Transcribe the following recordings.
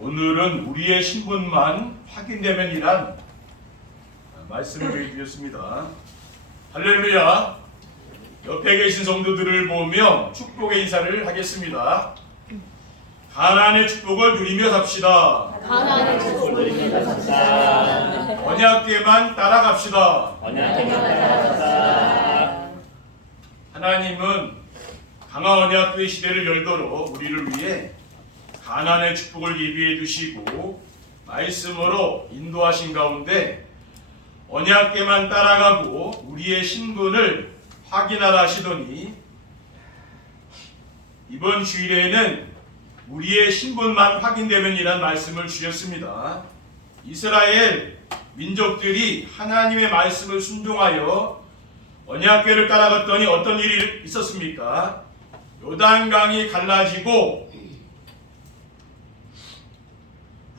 오늘은 우리의 신분만 확인되면이란 말씀을 드리겠습니다. 할렐루야. 옆에 계신 성도들을 보며 축복의 인사를 하겠습니다. 가나안의 축복을 누리며 삽시다. 가나안의 축복을 누리며 삽시다. 언약궤만 따라갑시다. 언약궤만 따라갑시다. 하나님은 강화 언약궤 시대를 열도록 우리를 위해 가나안의 축복을 예비해 두시고 말씀으로 인도하신 가운데 언약궤만 따라가고 우리의 신분을 확인하라 하시더니 이번 주일에는 우리의 신분만 확인되면이란 말씀을 주셨습니다. 이스라엘 민족들이 하나님의 말씀을 순종하여 언약궤를 따라갔더니 어떤 일이 있었습니까? 요단강이 갈라지고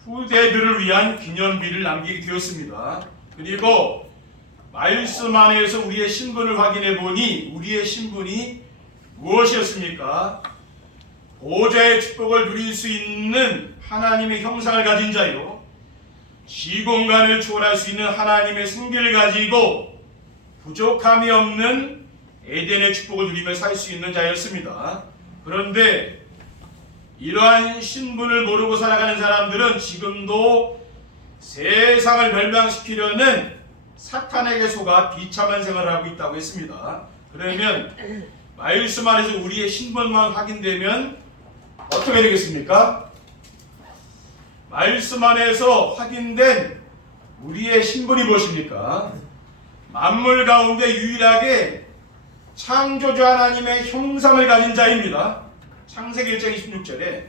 후대들을 위한 기념비를 남기게 되었습니다. 그리고 말씀 안에서 우리의 신분을 확인해 보니 우리의 신분이 무엇이었습니까? 보좌의 축복을 누릴 수 있는 하나님의 형상을 가진 자요, 시공간을 초월할 수 있는 하나님의 승기를 가지고 부족함이 없는 에덴의 축복을 누리며 살 수 있는 자였습니다. 그런데 이러한 신분을 모르고 살아가는 사람들은 지금도 세상을 멸망시키려는 사탄에게 속아 비참한 생활을 하고 있다고 했습니다. 그러면 말씀 안에서 우리의 신분만 확인되면 어떻게 되겠습니까? 말씀 안에서 확인된 우리의 신분이 무엇입니까? 만물 가운데 유일하게 창조주 하나님의 형상을 가진 자입니다. 창세기 1장 26절에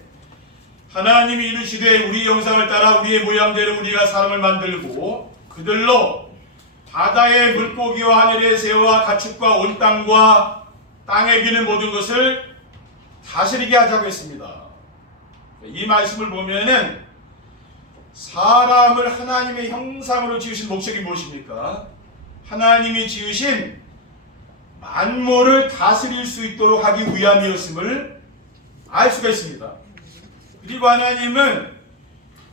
하나님이 이르시되 우리 형상을 따라 우리의 모양대로 우리가 사람을 만들고 그들로 바다의 물고기와 하늘의 새와 가축과 온 땅과 땅에 기는 모든 것을 다스리게 하자고 했습니다. 이 말씀을 보면은 사람을 하나님의 형상으로 지으신 목적이 무엇입니까? 하나님이 지으신 만물을 다스릴 수 있도록 하기 위함이었음을 알 수가 있습니다. 그리고 하나님은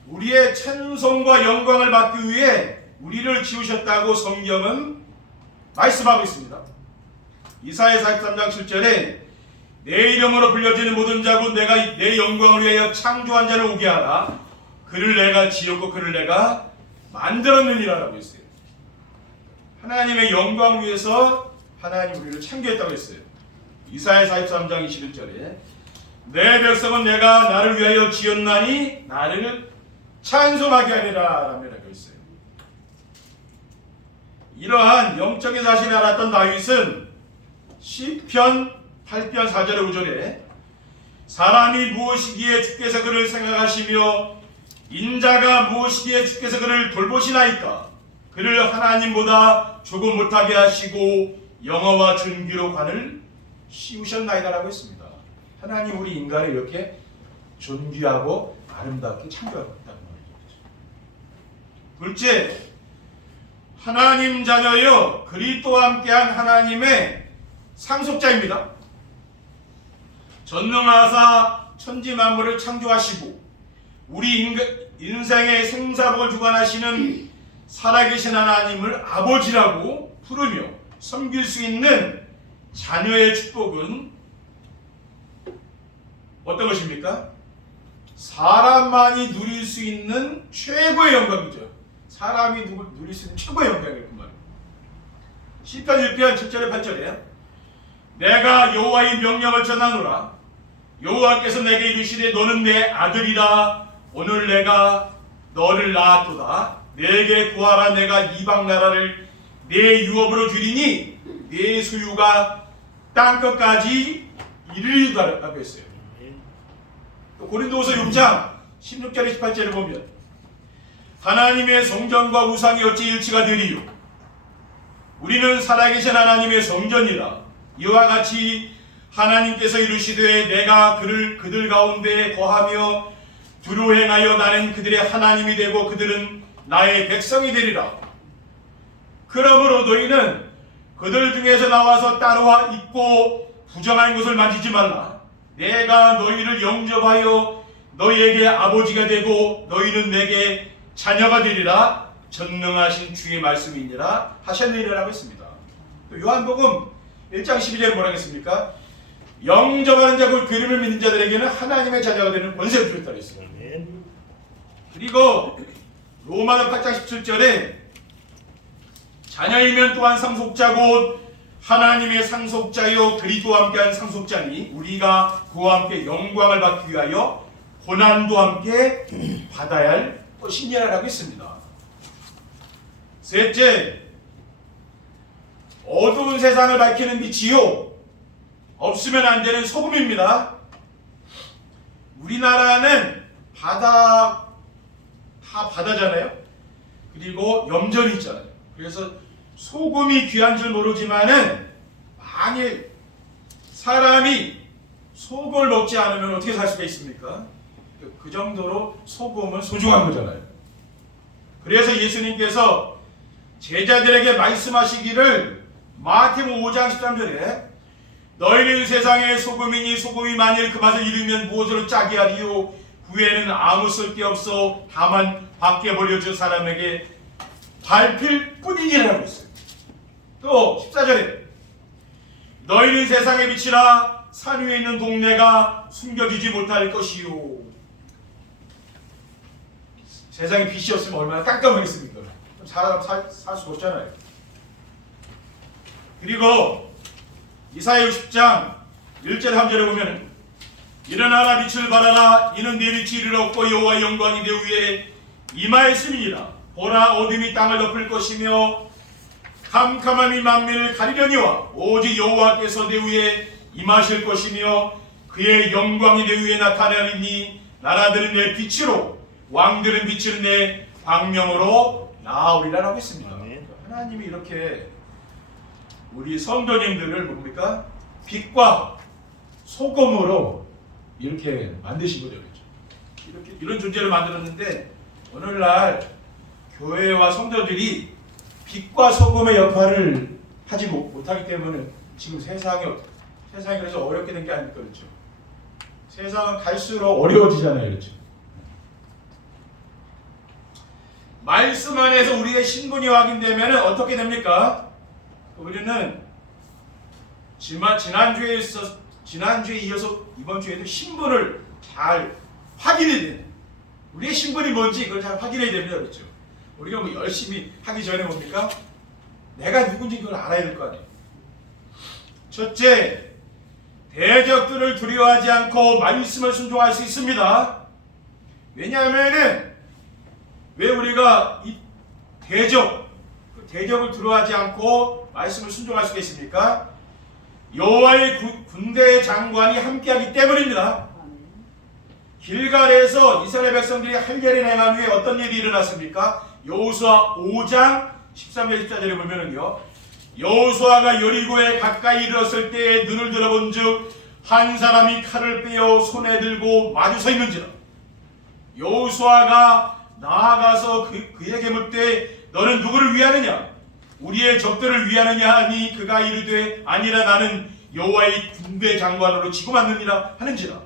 우리의 찬송과 영광을 받기 위해 우리를 지으셨다고 성경은 말씀하고 있습니다. 이사야 43장 7절에 내 이름으로 불려지는 모든 자고 내가 내 영광을 위하여 창조한 자를 오게 하라. 그를 내가 지었고 그를 내가 만들었느니라 라고 했어요. 하나님의 영광을 위해서 하나님 우리를 창조했다고 했어요. 이사야 43장 21절에 내 백성은 내가 나를 위하여 지었나니 나를 찬송하게 하리라 라고 했어요. 이러한 영적인 사실을 알았던 다윗은 시편 8편 4절의 5절에 사람이 무엇이기에 주께서 그를 생각하시며 인자가 무엇이기에 주께서 그를 돌보시나이까. 그를 하나님보다 조금 못하게 하시고 영화와 존귀로 관을 씌우셨나이다 라고 했습니다. 하나님 우리 인간을 이렇게 존귀하고 아름답게 창조하고 있다는 말이죠. 둘째, 하나님 자녀여 그리스도와 함께한 하나님의 상속자입니다. 전능하사 천지 만물을 창조하시고 우리 인생의 생사복을 주관하시는 살아계신 하나님을 아버지라고 부르며 섬길 수 있는 자녀의 축복은 어떤 것입니까? 사람만이 누릴 수 있는 최고의 영광이죠. 사람이 누릴 수 있는 최고의 영광이었구만 말이에요. 시편 1편 7절에 8절에 내가 여호와의 명령을 전하노라. 여호와께서 내게 이르시되 너는 내 아들이라. 오늘 내가 너를 낳았도다. 내게 구하라. 내가 이방 나라를 내 유업으로 주리니 내 소유가 땅끝까지 이르리라고 했어요. 고린도후서 6장 16절에 18절을 보면 하나님의 성전과 우상이 어찌 일치가 되리요. 우리는 살아계신 하나님의 성전이라. 이와 같이 하나님께서 이르시되 내가 그들 가운데 거하며 두루 행하여 나는 그들의 하나님이 되고 그들은 나의 백성이 되리라. 그러므로 너희는 그들 중에서 나와서 따로 있고 부정한 것을 만지지 말라. 내가 너희를 영접하여 너희에게 아버지가 되고 너희는 내게 자녀가 되리라 전능하신 주의 말씀이니라 하셨느니라고 했습니다. 또 요한복음 1장 12절에 뭐라고 했습니까? 영접하는 자고 그림을 믿는 자들에게는 하나님의 자녀가 되는 권세를 주었다고 했습니다. 그리고 로마서 8장 17절에 자녀이면 또한 상속자고 하나님의 상속자요 그리스도와 함께한 상속자니 우리가 그와 함께 영광을 받기 위하여 고난도 함께 받아야 할 것이니라고 했습니다. 셋째, 어두운 세상을 밝히는 빛이요 없으면 안 되는 소금입니다. 우리나라는 다 바다잖아요. 그리고 염전이 있잖아요. 그래서 소금이 귀한 줄 모르지만은 만일 사람이 소금을 먹지 않으면 어떻게 살 수가 있습니까? 그 정도로 소금은 소중한 거잖아요. 그래서 예수님께서 제자들에게 말씀하시기를 마태복음 5장 13절에 너희는 세상의 소금이니 소금이 만일 그 맛을 잃으면 무엇으로 짜게 하리요 후에는 아무 쓸데 없어 다만 밖에 버려진 사람에게 밟힐 뿐이니라고 했어요. 또 14절에 너희는 세상의 빛이라 산 위에 있는 동네가 숨겨지지 못할 것이요. 세상에 빛이 없으면 얼마나 깜깜하겠습니까? 사람 살 수 없잖아요. 그리고 이사야 60장 1절 3절에 보면 일어나라 빛을 발하라 이는 내 빛이 이르렀고 여호와의 영광이 내 위에 임하였음이니라. 보라 어둠이 땅을 덮을 것이며 캄캄함이 만민을 가리려니와 오직 여호와께서 내 위에 임하실 것이며 그의 영광이 내 위에 나타나리니 나라들은 내 빛으로 왕들은 비치는 내 광명으로 나오리라고 했습니다. 하나님이 이렇게 우리 성도님들을 뭡니까? 빛과 소금으로 이렇게 만드신 거죠. 이렇게 이런 존재를 만들었는데 오늘날 교회와 성도들이 빛과 소금의 역할을 하지 못하기 때문에 지금 세상이 그래서 어렵게 된 게 아닙니까? 그렇죠? 세상은 갈수록 어려워지잖아요. 그렇죠? 말씀 안에서 우리의 신분이 확인되면 어떻게 됩니까? 우리는 지난주에 이어서 이번 주에도 신분을 잘 확인해야 돼요. 우리의 신분이 뭔지 그걸 잘 확인해야 됩니다. 그렇죠? 우리가 뭐 열심히 하기 전에 뭡니까? 내가 누군지 그걸 알아야 될 거 아니에요. 첫째, 대적들을 두려워하지 않고 말씀을 순종할 수 있습니다. 왜냐하면은 왜 우리가 이 대적을 두려워하지 않고 말씀을 순종할 수가 있습니까? 여호와의 군대의 장관이 함께하기 때문입니다. 길갈에서 이스라엘 백성들이 할례를 행한 후에 어떤 일이 일어났습니까? 여호수아 5장 13절 14절에 보면은요, 여호수아가 여리고에 가까이 이르렀을 때에 눈을 들어본즉 한 사람이 칼을 빼어 손에 들고 마주 서 있는지라. 여호수아가 나아가서 그에게 묻되 너는 누구를 위하느냐? 우리의 적들을 위하느냐 하니 그가 이르되 아니라 나는 여호와의 군대 장관으로 지금 왔느니라 하는지라.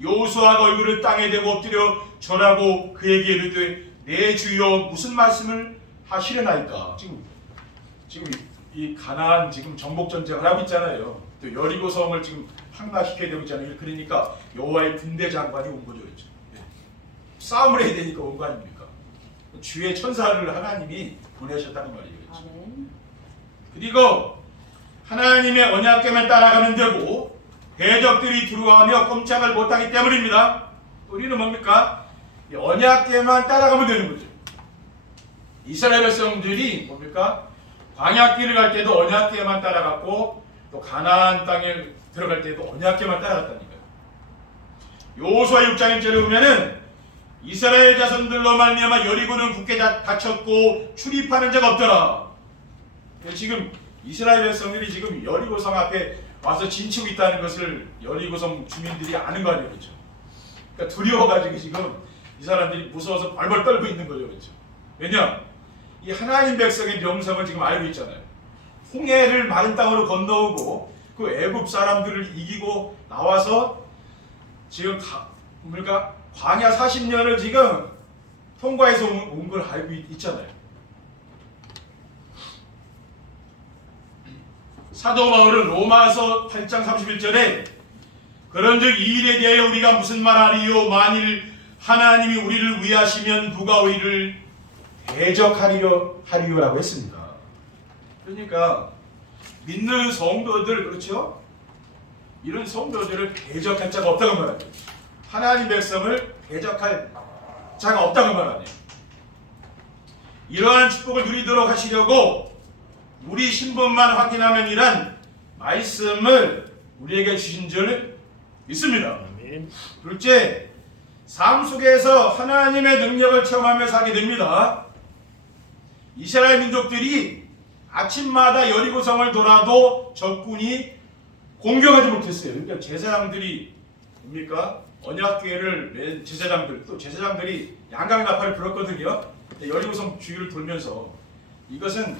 여호수아가 얼굴을 땅에 대고 엎드려 절하고 그에게 이르되 내 주여 무슨 말씀을 하시려나이까. 지금 이 가나안 지금 정복 전쟁을 하고 있잖아요. 또 여리고 성을 지금 항락시켜야 되고 있잖아요. 그러니까 여호와의 군대 장관이 온 거죠. 그렇죠? 싸움을 해야 되니까 온 거 아닙니까? 주의 천사를 하나님이 보내셨다는 말이에요. 그렇죠? 그리고 하나님의 언약궤만 따라가면 되고 대적들이 두려워하며 꼼짝을 못하기 때문입니다. 우리는 뭡니까? 언약궤만 따라가면 되는 거죠. 이스라엘 백성들이 뭡니까? 광야길을 갈 때도 언약궤만 따라갔고 또 가나안 땅에 들어갈 때도 언약궤만 따라갔다니까요. 여호수아 6장 1절에 보면은 이스라엘 자손들로 말미암아 여리고는 굳게 닫혔고 출입하는 자가 없더라. 지금 이스라엘 백성들이 지금 여리고성 앞에 와서 진치고 있다는 것을 여리고성 주민들이 아는 거 아니에요, 그렇죠? 그러니까 두려워가지고 지금 이 사람들이 무서워서 벌벌 떨고 있는 거죠, 그렇죠? 왜냐? 이 하나님 백성의 명성을 지금 알고 있잖아요. 홍해를 마른 땅으로 건너오고 그 애굽 사람들을 이기고 나와서 지금 광야 40년을 지금 통과해서 온 걸 알고 있잖아요. 사도 바울은 로마서 8장 31절에 그런즉 이 일에 대하여 우리가 무슨 말하리요? 만일 하나님이 우리를 위하시면 누가 우리를 대적하리요라고 했습니다. 그러니까 믿는 성도들, 그렇죠? 이런 성도들을 대적할 자가 없다고 말하죠. 하나님 백성을 대적할 자가 없다고 말하네요. 이러한 축복을 누리도록 하시려고 우리 신분만 확인하면 이란 말씀을 우리에게 주신 줄 믿습니다. 아멘. 둘째, 삶 속에서 하나님의 능력을 체험하며 살게 됩니다. 이스라엘 민족들이 아침마다 여리고성을 돌아도 적군이 공격하지 못했어요. 그러니까 제사장들이 뭡니까? 언약궤를 맨 제사장들, 또 제사장들이 양강나팔을 불었거든요. 여리고성 주위를 돌면서 이것은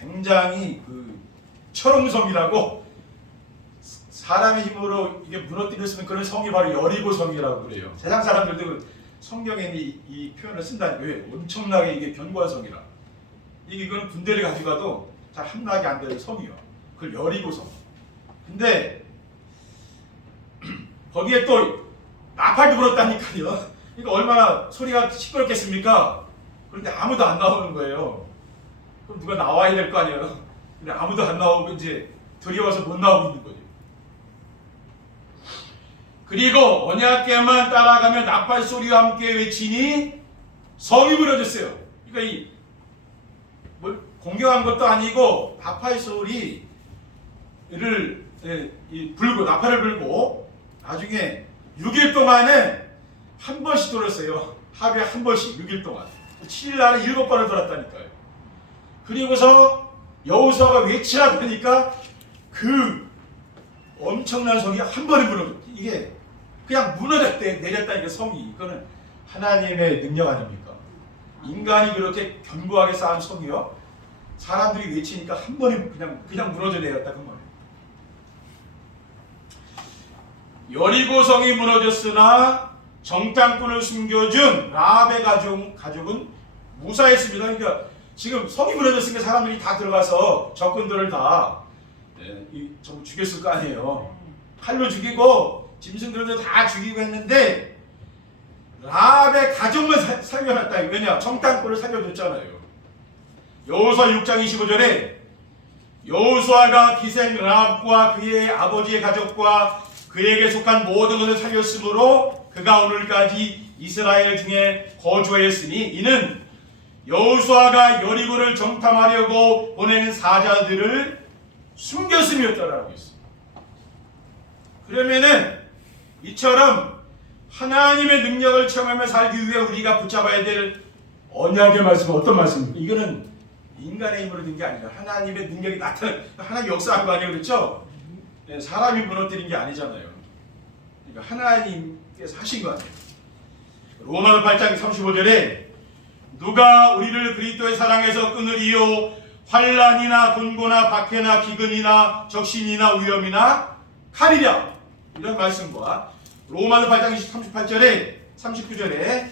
굉장히 철옹성이라고 사람의 힘으로 이게 무너뜨릴 수 있는 그런 성이 바로 여리고성이라고 그래요. 세상 사람들도 성경에 이 표현을 쓴다니 왜? 엄청나게 이게 견고한 성이라. 이거는 군대를 가져가도 잘 함락이 안 되는 성이요. 그걸 여리고성. 근데 거기에 또 나팔도 불었다니까요. 그러니까 얼마나 소리가 시끄럽겠습니까? 그런데 아무도 안 나오는 거예요. 그럼 누가 나와야 될 거 아니에요. 근데 아무도 안 나오고 이제 두려워서 못 나오고 있는 거죠. 그리고 언약궤만 따라가며 나팔 소리와 함께 외치니 성이 무너졌어요. 그러니까 뭘 공격한 것도 아니고 나팔 소리를 불고 나팔을 불고 나중에 6일 동안에 한 번씩 돌았어요. 하루에 한 번씩 6일 동안. 7일 날에 7번을 돌았다니까요. 그리고서 여호수아가 외치라 그러니까 그 엄청난 성이 한 번에 무너졌. 이게 그냥 무너졌대 내렸다니까 성이. 이거는 하나님의 능력 아닙니까? 인간이 그렇게 견고하게 쌓은 성이요. 사람들이 외치니까 한 번에 그냥 무너져 내렸다 그 말이에요. 여리고성이 무너졌으나 정탐꾼을 숨겨준 라합의 가족은 무사했습니다. 그러니까 지금 성이 무너졌으니까 사람들이 다 들어가서 적군들을 다 전부 죽였을 거 아니에요. 칼로 죽이고 짐승들도 다 죽이고 했는데 라합의 가족만 살려놨다. 왜냐? 정탐꾼을 살려줬잖아요. 여호수아 6장 25절에 여호수아가 기생 라합과 그의 아버지의 가족과 그에게 속한 모든 것을 살렸으므로 그가 오늘까지 이스라엘 중에 거주하였으니 이는 여호수아가 여리고를 정탐하려고 보낸 사자들을 숨겼음이었다라고 했습니다. 그러면은 이처럼 하나님의 능력을 체험하며 살기 위해 우리가 붙잡아야 될 언약의 말씀은 어떤 말씀입니까? 이거는 인간의 힘으로 된 게 아니라 하나님의 능력이 나타난 하나님 역사한 거 아니에요, 그렇죠? 사람이 무너뜨린 게 아니잖아요. 그러니까 하나님께서 하신 거 아니에요. 로마서 8장 35절에 누가 우리를 그리스도의 사랑에서 끊으리요? 환난이나 곤고나 박해나 기근이나 적신이나 위험이나 칼이랴. 이런 말씀과 로마서 8장 38절에 39절에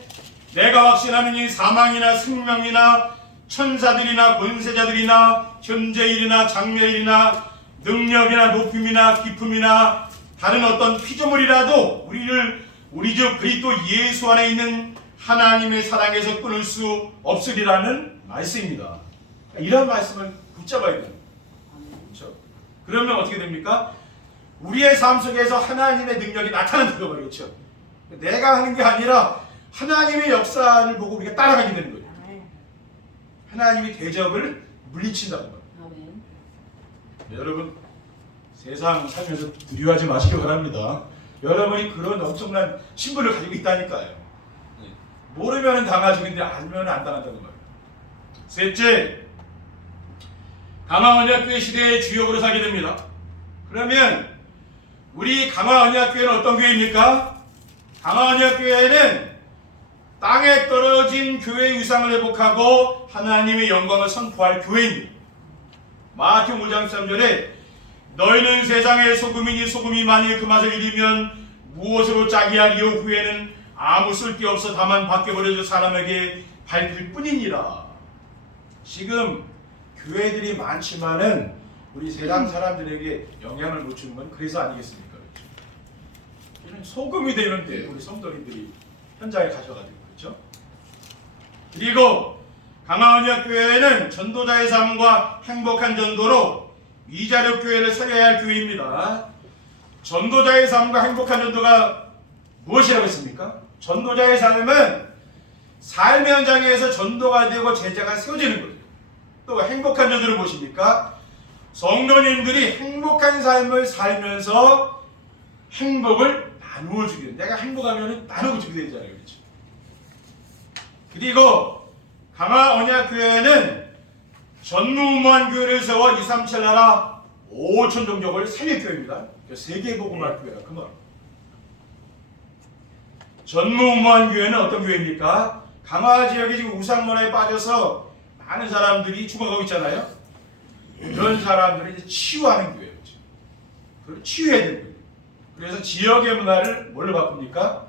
내가 확신하노니 사망이나 생명이나 천사들이나 권세자들이나 현재일이나 장래일이나 능력이나 높임이나 깊음이나 다른 어떤 피조물이라도 우리 주 그리스도 예수 안에 있는 하나님의 사랑에서 끊을 수 없으리라는 말씀입니다. 이런 말씀을 붙잡아야 돼요. 그렇죠? 그러면 어떻게 됩니까? 우리의 삶 속에서 하나님의 능력이 나타난다고 말이죠. 내가 하는 게 아니라 하나님의 역사를 보고 우리가 따라가게 되는 거예요. 하나님이 대적을 물리친다고 말이에요. 여러분 세상 살면서 두려워하지 마시기 바랍니다. 여러분이 그런 엄청난 신분을 가지고 있다니까요. 모르면 당하지 근데 알면 안 당한다고 말이에요. 셋째, 강화언약교회 시대의 주역으로 살게 됩니다. 그러면 우리 강화언약교회는 어떤 교회입니까? 강화언약교회는 땅에 떨어진 교회의 위상을 회복하고 하나님의 영광을 선포할 교회입니다. 마태복음 5장 13절에 너희는 세상의 소금이니 소금이 만일 그 맛을 잃으면 무엇으로 짜게 하리요? 후에는 아무 쓸데없어 다만 밖에 버려져 사람에게 밟힐 뿐이니라. 지금 교회들이 많지만은 우리 세상 사람들에게 영향을 못 주는 건 그래서 아니겠습니까? 그렇죠? 이런 소금이 되는데 우리 성도님들이 현장에 가셔가지고 그렇죠? 그리고 강화언약교회는 전도자의 삶과 행복한 전도로 위자력 교회를 살려야 할 교회입니다. 전도자의 삶과 행복한 전도가 무엇이라고 했습니까? 전도자의 삶은 삶의 현장에서 전도가 되고 제자가 세워지는 거예요. 또 행복한 전도를 보십니까? 성도님들이 행복한 삶을 살면서 행복을 나누어 주게 돼요. 내가 행복하면 나누어 주게 되잖아요. 그렇죠? 그리고 강화언약교회는 전무후무한 교회를 세워 237 나라 5천 종족을 살릴 교회입니다. 세계복음화 교회라 그 말. 전무후무한 교회는 어떤 교회입니까? 강화 지역에 지금 우상문화에 빠져서 많은 사람들이 죽어가고 있잖아요. 이런 사람들을 이제 치유하는 교회예요. 그걸 치유해야 되는 거예요. 그래서 지역의 문화를 뭘로 바꿉니까?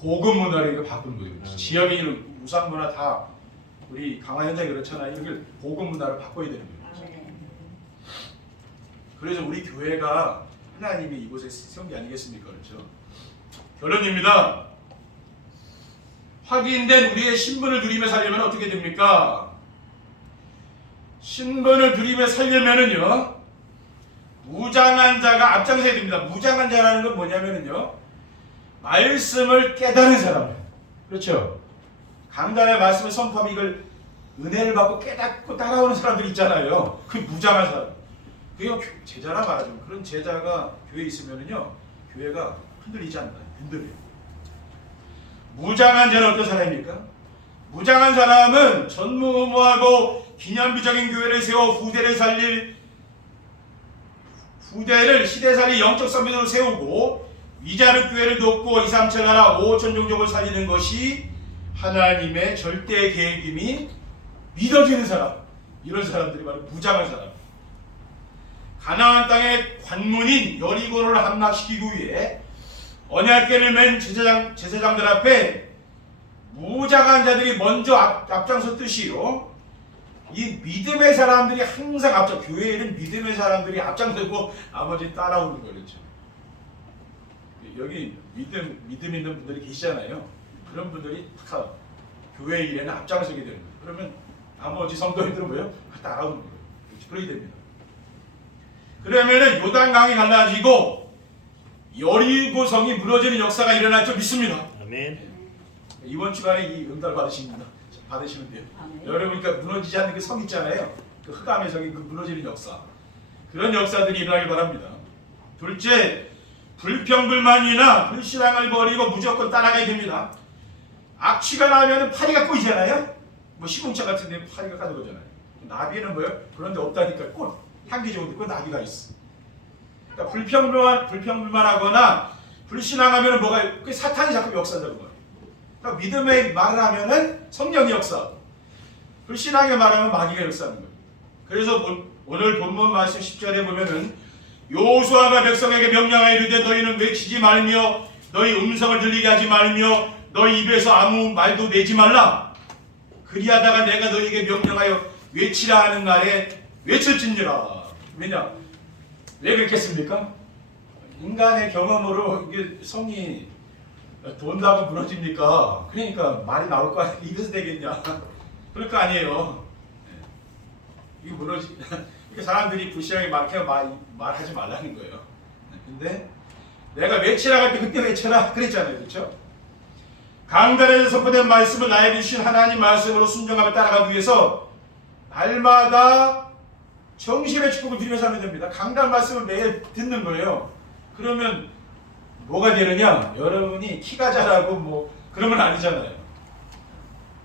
복음 문화로 바꾸는 거예요. 지역에 있는 우상 문화 다 우리 강화 현장이 그렇잖아요. 이걸 복음 문화로 바꿔야 되는 거예요. 그래서 우리 교회가 하나님이 이곳에 세운 게 아니겠습니까? 그렇죠? 결론입니다. 확인된 우리의 신분을 누리며 살려면 어떻게 됩니까? 신분을 누리며 살려면은요, 무장한 자가 앞장서야 됩니다. 무장한 자라는 건 뭐냐면은요, 말씀을 깨달은 사람. 그렇죠? 강단의 말씀을 선포하면 이걸 은혜를 받고 깨닫고 따라오는 사람들이 있잖아요. 그 무장한 사람. 그게 제자라 말하죠. 그런 제자가 교회에 있으면은요, 교회가 흔들리지 않는다. 흔들려요. 무장한 자는 어떤 사람입니까? 무장한 사람은 전무후무하고 기념비적인 교회를 세워 후대를 시대살리 영적 선배로 세우고 위자력 교회를 돕고 237 나라 5천 종족을 살리는 것이 하나님의 절대 계획임이 믿어지는 사람. 이런 사람들이 바로 무장한 사람. 가나안 땅의 관문인 여리고를 함락시키기 위해 언약궤를 맨 제사장들 앞에 무장한 자들이 먼저 앞장섰듯이요. 이 믿음의 사람들이 항상 교회에는 믿음의 사람들이 앞장서고 나머지 따라오는 거죠. 그렇죠? 여기 믿음 있는 분들이 계시잖아요. 그런 분들이 다 교회 일에는 앞장서게 되는 거예요. 그러면 나머지 성도님들은 뭐예요? 따라오는 거예요. 그렇게 됩니다. 그러면은 요단강이 갈라지고 여리고성이 무너지는 역사가 일어날 줄 믿습니다. 아멘. 이번 주간에 이 응답 받으시면 돼요. 아멘. 여러분, 그러니까 무너지지 않는 그 성 있잖아요. 그 흑암의 성이 그 무너지는 역사. 그런 역사들이 일어나길 바랍니다. 둘째, 불평불만이나 불신앙을 버리고 무조건 따라가야 됩니다. 악취가 나면 파리가 꼬이잖아요. 뭐 시궁창 같은 데 파리가 가는 거잖아요. 나비는 뭐예요? 그런 데 없다니까 꽃, 향기 좋은데 그 나비가 있어. 그러니까 불평불만하거나 불신앙하면 뭐가 그 사탄이 자꾸 역사하는 거예요. 그러니까 믿음의 말을 하면은 성령의 역사, 불신앙의 말하면 마귀가 역사하는 거예요. 그래서 오늘 본문 말씀 10절에 보면은 여호수아가 백성에게 명령하여 이르되 너희는 외치지 말며 너희 음성을 들리게 하지 말며 너희 입에서 아무 말도 내지 말라. 그리하다가 내가 너희에게 명령하여 외치라 하는 날에 외칠지니라. 왜냐? 왜 그렇겠습니까? 인간의 경험으로 이게 성이 돈다고 무너집니까? 그러니까 말이 나올 거 아니야. 입에서 되겠냐? 그럴 거 아니에요. 이게 이게 사람들이 불신하게 말하지 말라는 거예요. 근데 내가 외치라 할 때 그때 외쳐라 그랬잖아요. 그렇죠? 강단에서 선포된 말씀을 나에게 주신 하나님 말씀으로 순종하며 따라가기 위해서 날마다 정신의 축복을 누리면서 하면 됩니다. 강단 말씀을 매일 듣는 거예요. 그러면 뭐가 되느냐? 여러분이 키가 자라고 뭐 그런 건 아니잖아요.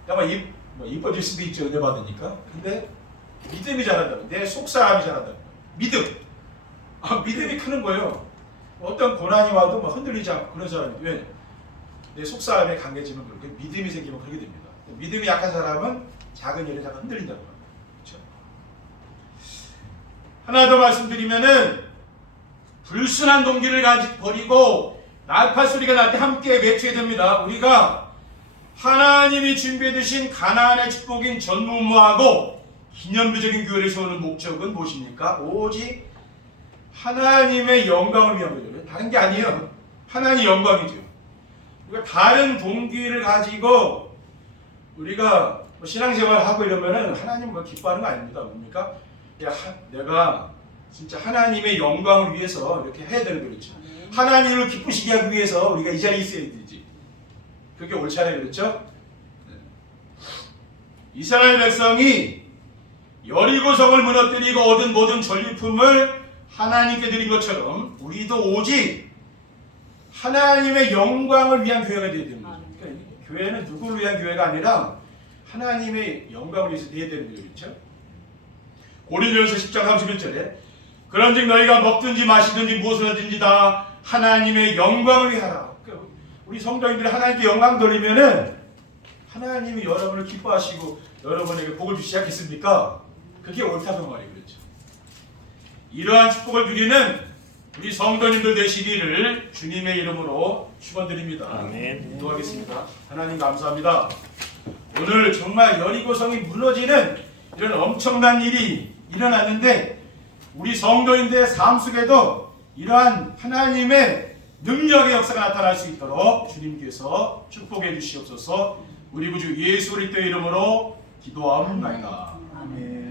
아마 이뻐질 수도 있죠. 은혜 받으니까. 근데 믿음이 자란다면, 내 속사람이 자란다면, 믿음이 크는 거예요. 어떤 고난이 와도 막 흔들리지 않고 그런 사람이. 왜? 내 속사람이 강해지면 그렇게 믿음이 생기면 그렇게 됩니다. 믿음이 약한 사람은 작은 일에 잠깐 흔들린다고 합니다. 그렇죠? 하나 더 말씀드리면은 불순한 동기를 버리고 나팔 소리가 날 때 함께 외쳐야 됩니다. 우리가 하나님이 준비해 두신 가나안의 축복인 전무후무하고 기념비적인 교회를 세우는 목적은 무엇입니까? 오직 하나님의 영광을 위한 거죠. 다른 게 아니에요. 하나님의 영광이죠. 우리가 다른 동기를 가지고 우리가 신앙생활을 하고 이러면은 하나님 뭐 기뻐하는 거 아닙니다. 뭡니까? 내가 진짜 하나님의 영광을 위해서 이렇게 해야 되는 거겠죠. 하나님을 기쁘시게 하기 위해서 우리가 이 자리에 있어야 되지. 그게 옳잖아요. 그렇죠? 이스라엘 백성이 여리고성을 무너뜨리고 얻은 모든 전리품을 하나님께 드린 것처럼 우리도 오직 하나님의 영광을 위한 교회가 되어야 되는 거죠. 그러니까 교회는 누구를 위한 교회가 아니라 하나님의 영광을 위해서 되어야 되는 거죠. 그렇죠? 고린도전서 10장 31절에 그런즉 너희가 먹든지 마시든지 무엇을 하든지 다 하나님의 영광을 위하라. 그러니까 우리 성도님들이 하나님께 영광 돌리면은 하나님이 여러분을 기뻐하시고 여러분에게 복을 주시지 않겠습니까? 그게 옳다는 말이에요. 그렇죠? 이러한 축복을 누리는 우리 성도님들 되시기를 주님의 이름으로 축원드립니다. 아멘. 기도하겠습니다. 하나님 감사합니다. 오늘 정말 여리고성이 무너지는 이런 엄청난 일이 일어났는데 우리 성도인들의 삶 속에도 이러한 하나님의 능력의 역사가 나타날 수 있도록 주님께서 축복해 주시옵소서. 우리 구주 예수 그리스도의 이름으로 기도하옵나이다. 아멘.